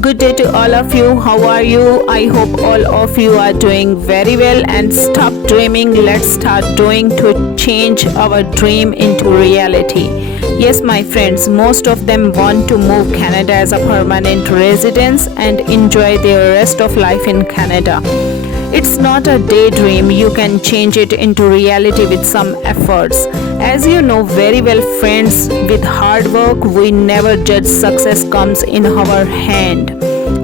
Good day to all of you. How are you? I hope all of you are doing very well and stop dreaming. Let's start doing to change our dream into reality. Yes, my friends, most of them want to move Canada as a permanent residence and enjoy their rest of life in Canada. It's not a daydream. You can change it into reality with some efforts. As you know very well, friends, with hard work, we never judge success comes in our hand.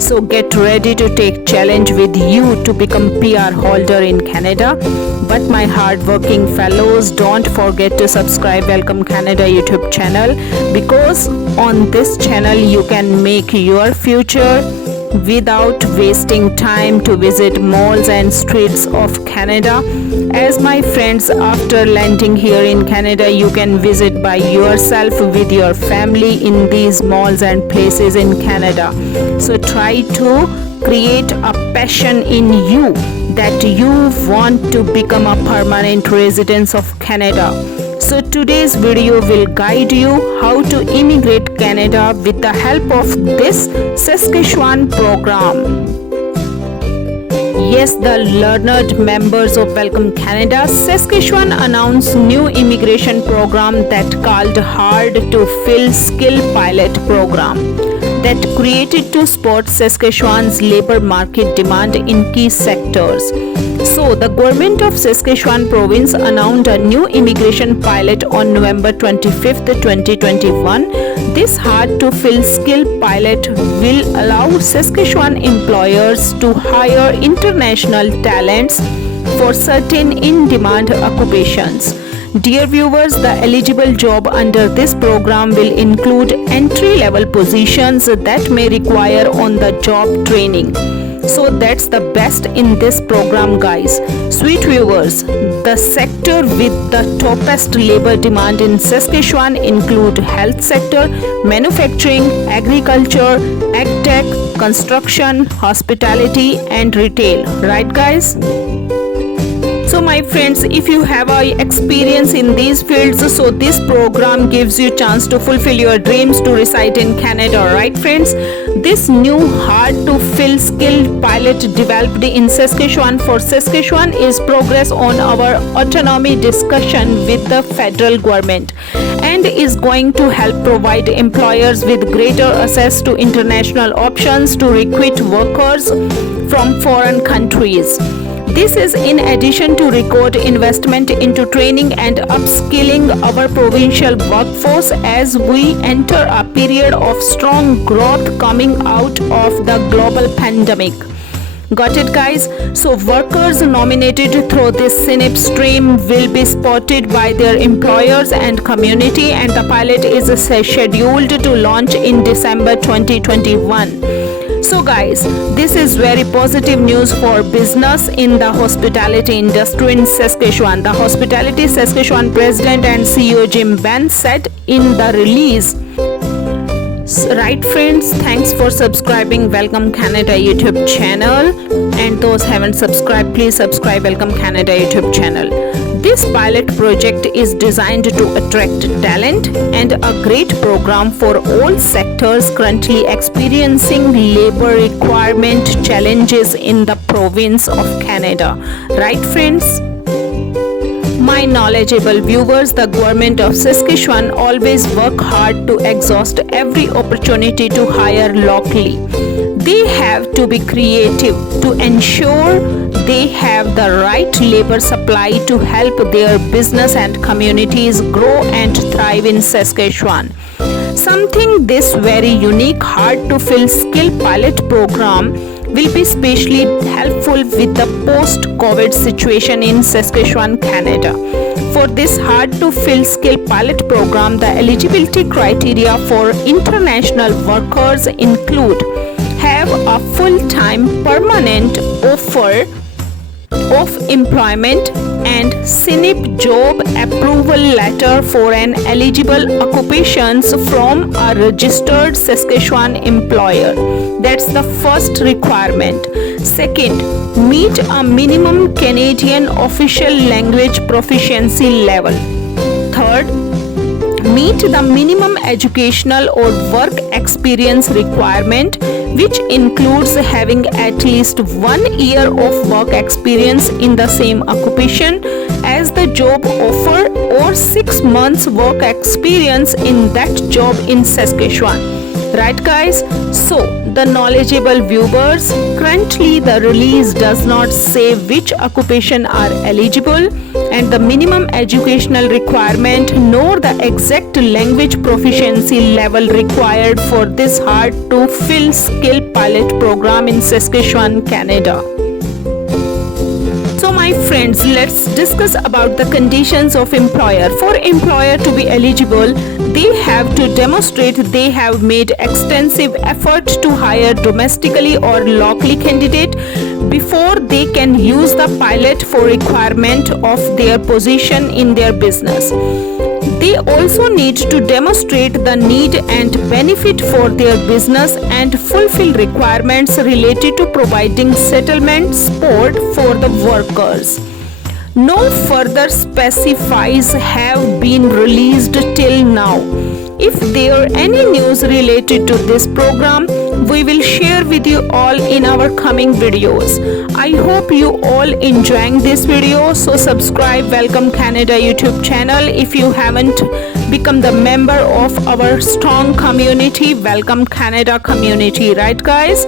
So get ready to take challenge with you to become PR holder in Canada. But my hardworking fellows, don't forget to subscribe Welcome Canada YouTube channel, because on this channel you can make your future without wasting time to visit malls and streets of Canada. As my friends, after landing here in Canada, you can visit by yourself with your family in these malls and places in Canada. So try to create a passion in you that you want to become a permanent resident of Canada. So today's video will guide you how to immigrate Canada with the help of this Saskatchewan program. Yes, the learned members of Welcome Canada, Saskatchewan announced new immigration program that called Hard to Fill Skill Pilot Program that created to support Saskatchewan's labor market demand in key sectors. So, the government of Saskatchewan province announced a new immigration pilot on November 25th, 2021. This hard-to-fill skill pilot will allow Saskatchewan employers to hire international talents for certain in-demand occupations. Dear viewers, the eligible job under this program will include entry-level positions that may require on-the-job training. So that's the best in this program, guys. Sweet viewers, the sector with the toppest labor demand in Saskatchewan include health sector, manufacturing, agriculture, agtech, construction, hospitality and retail. Right, guys? So my friends, if you have a experience in these fields, so this program gives you chance to fulfill your dreams to reside in Canada, right friends? This new hard to fill skill pilot developed in Saskatchewan for Saskatchewan is progress on our autonomy discussion with the federal government and is going to help provide employers with greater access to international options to recruit workers from foreign countries. This is in addition to record investment into training and upskilling our provincial workforce as we enter a period of strong growth coming out of the global pandemic. Got it, guys? So workers nominated through this SNP stream will be spotted by their employers and community, and the pilot is scheduled to launch in December 2021. So guys, this is very positive news for business in the hospitality industry in Saskatchewan. The Hospitality Saskatchewan President and CEO Jim Benn said in the release. Right friends, thanks for subscribing Welcome Canada YouTube channel, and those haven't subscribed, please subscribe Welcome Canada YouTube channel. This pilot project is designed to attract talent and a great program for all sectors currently experiencing labor requirement challenges in the province of Canada. Right friends? My knowledgeable viewers, the government of Saskatchewan always work hard to exhaust every opportunity to hire locally. They have to be creative to ensure they have the right labor supply to help their business and communities grow and thrive in Saskatchewan. Something this very unique hard to fill skill pilot program will be especially helpful with the post-COVID situation in Saskatchewan, Canada. For this hard-to-fill skill pilot program, the eligibility criteria for international workers include have a full-time permanent offer of employment and SNP job approval letter for an eligible occupations from a registered Saskatchewan employer. That's the first requirement. Second, meet a minimum Canadian official language proficiency level. Third, meet the minimum educational or work experience requirement, which includes having at least 1 year of work experience in the same occupation as the job offer or 6 months work experience in that job in Saskatchewan. Right guys, so the knowledgeable viewers, currently the release does not say which occupation are eligible and the minimum educational requirement nor the exact language proficiency level required for this hard to fill skill pilot program in Saskatchewan, Canada. So my friends, let's discuss about the conditions of employer. For employer to be eligible, they have to demonstrate they have made extensive effort to hire domestically or locally candidate before they can use the pilot for requirement of their position in their business. They also need to demonstrate the need and benefit for their business and fulfill requirements related to providing settlement support for the workers. No further specifies have been released till now. If there are any news related to this program, we will share with you all in our coming videos. I hope you all enjoying this video. So subscribe Welcome Canada YouTube channel if you haven't become the member of our strong community, Welcome Canada community, right guys?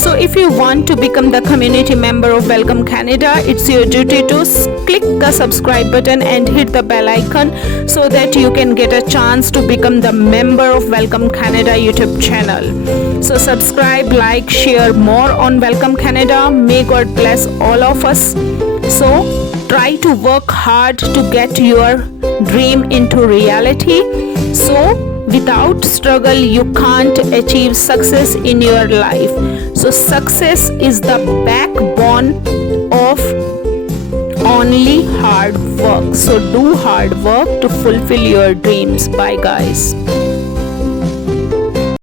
So if you want to become the community member of Welcome Canada, it's your duty to click the subscribe button and hit the bell icon so that you can get a chance to become the member of Welcome Canada YouTube channel. So subscribe, like, share more on Welcome Canada. May God bless all of us. So try to work hard to get your dream into reality. So without struggle, you can't achieve success in your life. So success is the backbone of only hard work. So do hard work to fulfill your dreams. Bye guys.